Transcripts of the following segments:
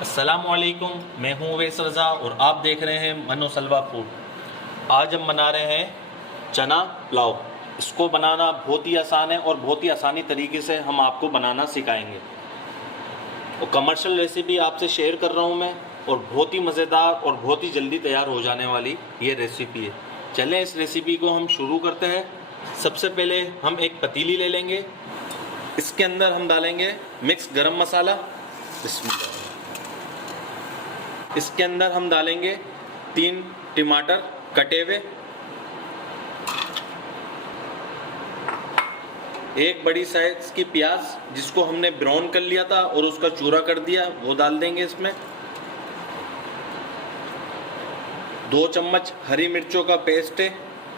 अस्सलामुअलैकुम, मैं हूँ अवैस रज़ा और आप देख रहे हैं मनो सलवा फूड। आज हम बना रहे हैं चना पुलाव। इसको बनाना बहुत ही आसान है और बहुत ही आसानी तरीके से हम आपको बनाना सिखाएंगे। और कमर्शियल रेसिपी आपसे शेयर कर रहा हूँ मैं, और बहुत ही मज़ेदार और बहुत ही जल्दी तैयार हो जाने वाली ये रेसिपी है। चलें इस रेसिपी को हम शुरू करते हैं। सबसे पहले हम एक पतीली ले लेंगे। इसके अंदर हम डालेंगे मिक्स गरम मसाला। बिस्मिल्लाह। इसके अंदर हम डालेंगे 3 टमाटर कटे हुए, 1 बड़ी साइज की प्याज जिसको हमने ब्राउन कर लिया था और उसका चूरा कर दिया, वो डाल देंगे इसमें। 2 चम्मच हरी मिर्चों का पेस्ट है,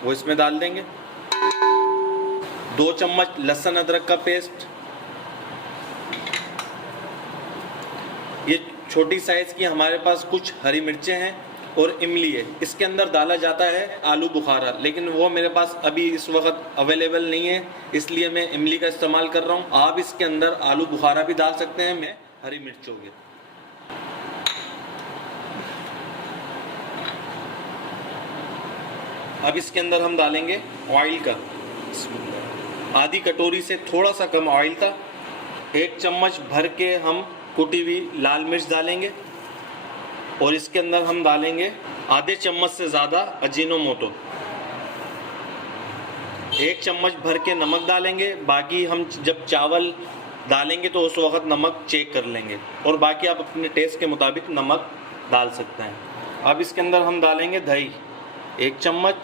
वो इसमें डाल देंगे। 2 चम्मच लहसुन अदरक का पेस्ट। ये छोटी साइज की हमारे पास कुछ हरी मिर्चें हैं और इमली है। इसके अंदर डाला जाता है आलू बुखारा, लेकिन वो मेरे पास अभी इस वक्त अवेलेबल नहीं है, इसलिए मैं इमली का इस्तेमाल कर रहा हूँ। आप इसके अंदर आलू बुखारा भी डाल सकते हैं, मैं हरी मिर्चों के। अब इसके अंदर हम डालेंगे ऑयल का, आधी कटोरी से थोड़ा सा कम ऑयल था। 1 चम्मच भर के हम कुटी हुई लाल मिर्च डालेंगे और इसके अंदर हम डालेंगे आधे चम्मच से ज़्यादा अजीनोमोटो। 1 चम्मच भर के नमक डालेंगे। बाकी हम जब चावल डालेंगे तो उस वक्त नमक चेक कर लेंगे, और बाकी आप अपने टेस्ट के मुताबिक नमक डाल सकते हैं। अब इसके अंदर हम डालेंगे दही 1 चम्मच,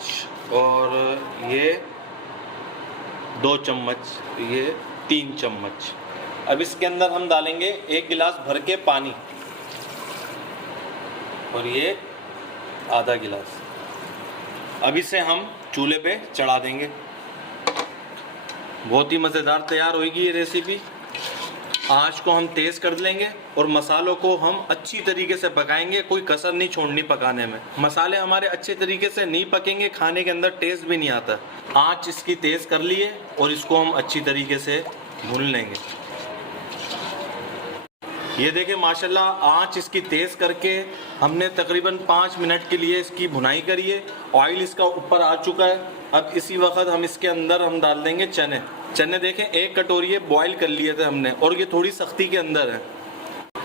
और ये 2 चम्मच, ये 3 चम्मच। अब इसके अंदर हम डालेंगे 1 गिलास भर के पानी, और ये आधा गिलास। अब इसे हम चूल्हे पे चढ़ा देंगे। बहुत ही मज़ेदार तैयार होगी ये रेसिपी। आँच को हम तेज़ कर लेंगे और मसालों को हम अच्छी तरीके से पकाएंगे, कोई कसर नहीं छोड़नी पकाने में। मसाले हमारे अच्छे तरीके से नहीं पकेंगे, खाने के अंदर टेस्ट भी नहीं आता। आँच इसकी तेज़ कर लिए और इसको हम अच्छी तरीके से भून लेंगे। ये देखिए माशाल्लाह, आँच इसकी तेज़ करके हमने तकरीबन 5 मिनट के लिए इसकी भुनाई करी है। ऑयल इसका ऊपर आ चुका है। अब इसी वक्त हम इसके अंदर हम डाल देंगे चने। चने देखें 1 कटोरी ये बॉईल कर लिए थे हमने, और ये थोड़ी सख्ती के अंदर है।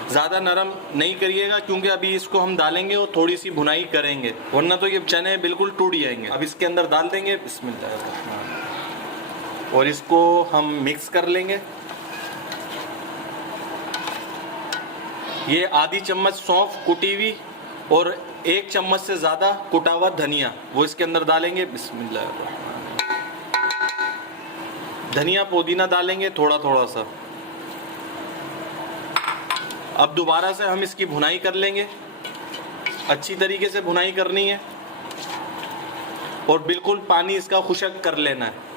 ज़्यादा नरम नहीं करिएगा, क्योंकि अभी इसको हम डालेंगे और थोड़ी सी भुनाई करेंगे, वरना तो ये चने बिल्कुल टूट जाएंगे। अब इसके अंदर डाल देंगे बिस्मिल्लाह, और इसको हम मिक्स कर लेंगे। ये आधी चम्मच सौंफ कुटी हुई और 1 चम्मच से ज़्यादा कुटा हुआ धनिया, वो इसके अंदर डालेंगे। बिस्मिल्लाह। धनिया पुदीना डालेंगे थोड़ा थोड़ा सा। अब दोबारा से हम इसकी भुनाई कर लेंगे। अच्छी तरीके से भुनाई करनी है और बिल्कुल पानी इसका खुश्क कर लेना है।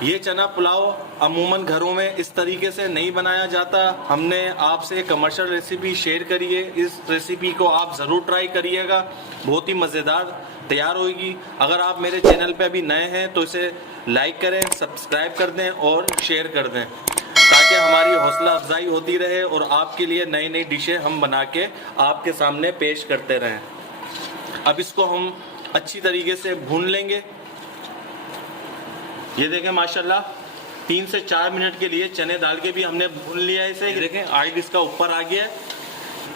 ये चना पुलाव अमूमन घरों में इस तरीके से नहीं बनाया जाता। हमने आपसे कमर्शियल रेसिपी शेयर करी है, इस रेसिपी को आप ज़रूर ट्राई करिएगा, बहुत ही मज़ेदार तैयार होगी। अगर आप मेरे चैनल पे अभी नए हैं तो इसे लाइक करें, सब्सक्राइब कर दें और शेयर कर दें, ताकि हमारी हौसला अफजाई होती रहे और आपके लिए नई नई डिशें हम बना के आपके सामने पेश करते रहें। अब इसको हम अच्छी तरीके से भून लेंगे। ये देखें माशाल्लाह 3 से 4 मिनट के लिए चने डाल के भी हमने भून लिया है इसे। देखें ऑयल इसका ऊपर आ गया है।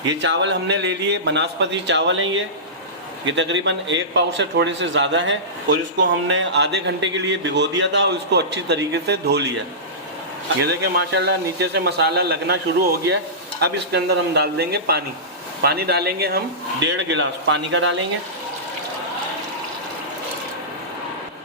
ये चावल हमने ले लिए, बनास्पति चावल हैं ये तकरीबन 1 पाव से थोड़े से ज़्यादा हैं, और इसको हमने आधे घंटे के लिए भिगो दिया था और इसको अच्छी तरीके से धो लिया। ये देखें माशाल्लाह नीचे से मसाला लगना शुरू हो गया है। अब इसके अंदर हम डाल देंगे पानी। पानी डालेंगे हम 1.5 गिलास पानी का डालेंगे।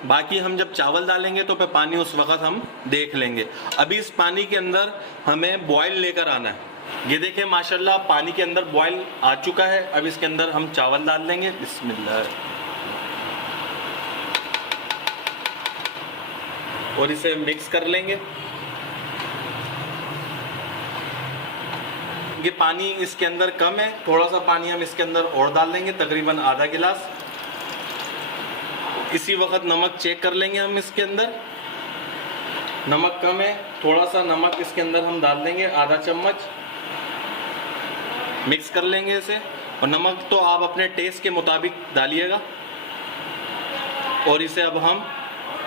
बाकी हम जब चावल डालेंगे तो फिर पानी उस वक्त हम देख लेंगे। अभी इस पानी के अंदर हमें बॉयल लेकर आना है। ये देखें माशाल्लाह पानी के अंदर बॉयल आ चुका है। अब इसके अंदर हम चावल डाल देंगे। बिस्मिल्लाह, और इसे मिक्स कर लेंगे। ये पानी इसके अंदर कम है, थोड़ा सा पानी हम इसके अंदर और डाल देंगे, तकरीबन आधा गिलास। इसी वक्त नमक चेक कर लेंगे हम इसके अंदर। नमक कम है, थोड़ा सा नमक इसके अंदर हम डाल देंगे, आधा चम्मच। मिक्स कर लेंगे इसे। और नमक तो आप अपने टेस्ट के मुताबिक डालिएगा। और इसे अब हम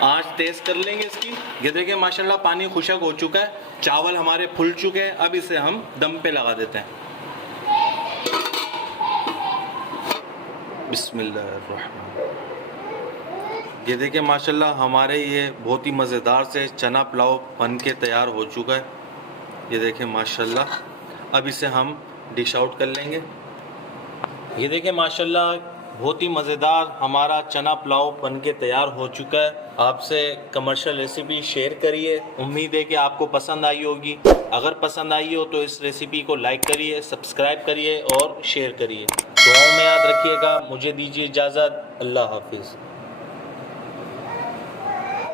आंच तेज़ कर लेंगे इसकी। ये देखिए माशाल्लाह पानी खुशक हो चुका है, चावल हमारे फूल चुके हैं। अब इसे हम दम पे लगा देते हैं। बिस्मिल्लाहिर्रहमानिर्रहीम। ये देखिए माशाल्लाह हमारे ये बहुत ही मज़ेदार से चना पुलाव बन के तैयार हो चुका है। ये देखिए माशाल्लाह। अब इसे हम डिश आउट कर लेंगे। ये देखिए माशाल्लाह बहुत ही मज़ेदार हमारा चना पुलाव बन के तैयार हो चुका है। आपसे कमर्शियल रेसिपी शेयर करिए, उम्मीद है कि आपको पसंद आई होगी। अगर पसंद आई हो तो इस रेसिपी को लाइक करिए, सब्सक्राइब करिए और शेयर करिए। दुआओं में याद रखिएगा। मुझे दीजिए इजाज़त। अल्लाह हाफिज़।